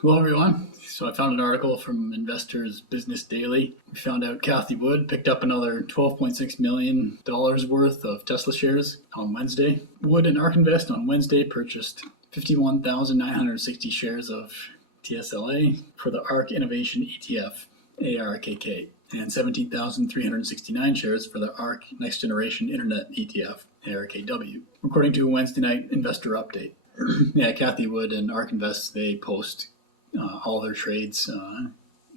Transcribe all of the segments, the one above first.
Hello, everyone. So I found an article from Investors Business Daily. We found out Cathie Wood picked up another $12.6 million worth of Tesla shares on Wednesday. Wood and ARK Invest on Wednesday purchased 51,960 shares of TSLA for the ARK Innovation ETF, ARKK, and 17,369 shares for the ARK Next Generation Internet ETF, ARKW, according to a Wednesday night investor update. Yeah, Cathie Wood and ARK Invest, they post all their trades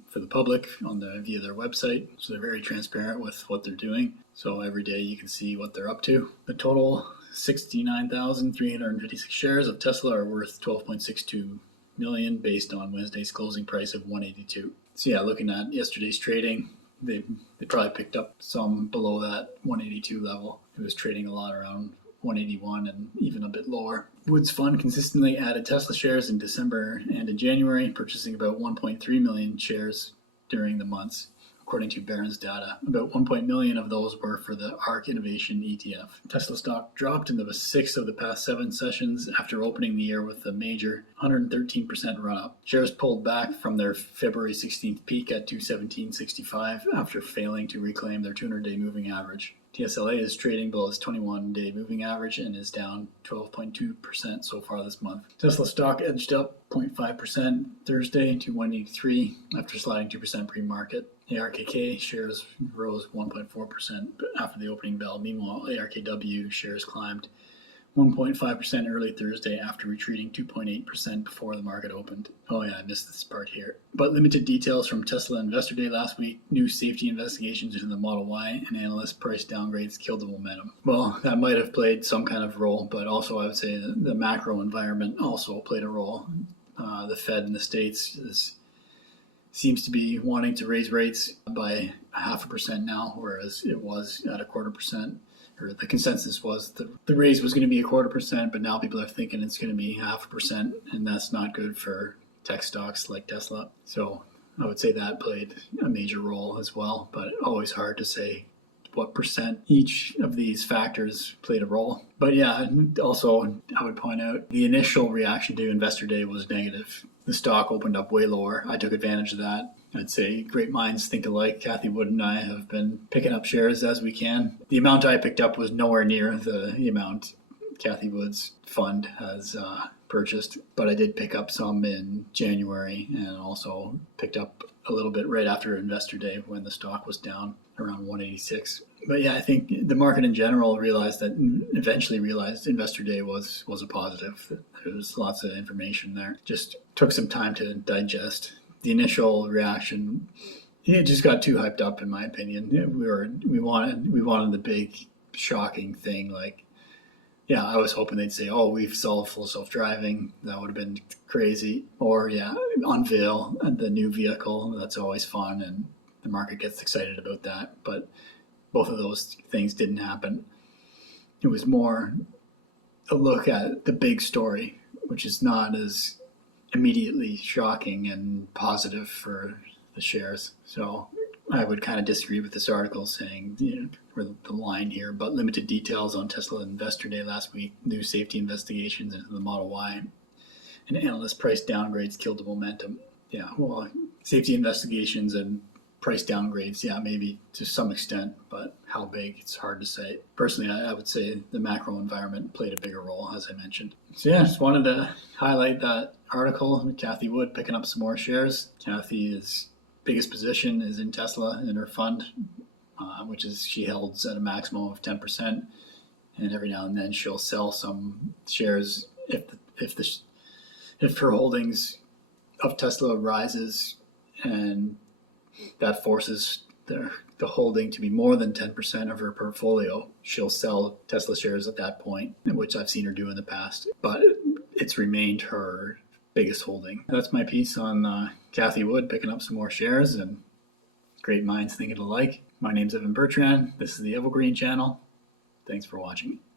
for the public via their website. So they're very transparent with what they're doing. So every day you can see what they're up to. The total 69,356 shares of Tesla are worth $12.62 million based on Wednesday's closing price of $182. So yeah, looking at yesterday's trading, they probably picked up some below that 182 level. It was trading a lot around 181 and even a bit lower. Wood's fund consistently added Tesla shares in December and in January, purchasing about 1.3 million shares during the months, according to Barron's data. About 1 million of those were for the ARK Innovation ETF. Tesla stock dropped in the 6 of the past 7 sessions after opening the year with a major 113% run-up. Shares pulled back from their February 16th peak at 217.65 after failing to reclaim their 200-day moving average. TSLA is trading below its 21-day moving average and is down 12.2% so far this month. Tesla stock edged up 0.5% Thursday to 183 after sliding 2% pre-market. ARKK shares rose 1.4% after the opening bell. Meanwhile, ARKW shares climbed 1.5% early Thursday after retreating 2.8% before the market opened. Oh yeah, I missed this part here. But limited details from Tesla Investor Day last week, new safety investigations into the Model Y, and analyst price downgrades killed the momentum. Well, that might have played some kind of role, but also I would say the macro environment also played a role. The Fed in the States seems to be wanting to raise rates by 0.5% now, whereas it was at 0.25%. Or the consensus was the raise was going to be 0.25%, but now people are thinking it's going to be 0.5%, and that's not good for tech stocks like Tesla. So I would say that played a major role as well, but always hard to say what percent each of these factors played a role. But yeah, also I would point out the initial reaction to Investor Day was negative. The stock opened up way lower. I took advantage of that. I'd say great minds think alike. Cathie Wood and I have been picking up shares as we can. The amount I picked up was nowhere near the amount Cathie Wood's fund has purchased, but I did pick up some in January and also picked up a little bit right after Investor Day when the stock was down around 186. But yeah, I think the market in general eventually realized Investor Day was a positive. There was lots of information there. Just took some time to digest. The initial reaction, it just got too hyped up in my opinion. We wanted the big shocking thing. Like, yeah, I was hoping they'd say, "Oh, we've solved full self-driving." That would have been crazy. Or yeah, unveil the new vehicle. That's always fun, and the market gets excited about that. But both of those things didn't happen. It was more a look at the big story, which is not as immediately shocking and positive for the shares. So I would kind of disagree with this article saying, for the line here, but limited details on Tesla Investor Day last week, new safety investigations into the Model Y, and analyst price downgrades killed the momentum. Yeah, well, safety investigations and price downgrades, yeah, maybe to some extent, but how big, it's hard to say. Personally, I would say the macro environment played a bigger role, as I mentioned. So yeah, just wanted to highlight that article. Cathie Wood picking up some more shares. Cathie's biggest position is in Tesla in her fund, which is she holds at a maximum of 10%, and every now and then she'll sell some shares if her holdings of Tesla rises and that forces the holding to be more than 10% of her portfolio. She'll sell Tesla shares at that point, which I've seen her do in the past, but it's remained her biggest holding. That's my piece on Cathie Wood picking up some more shares, and great minds thinking alike. My name's Evan Bertrand. This is the Evergreen channel. Thanks for watching.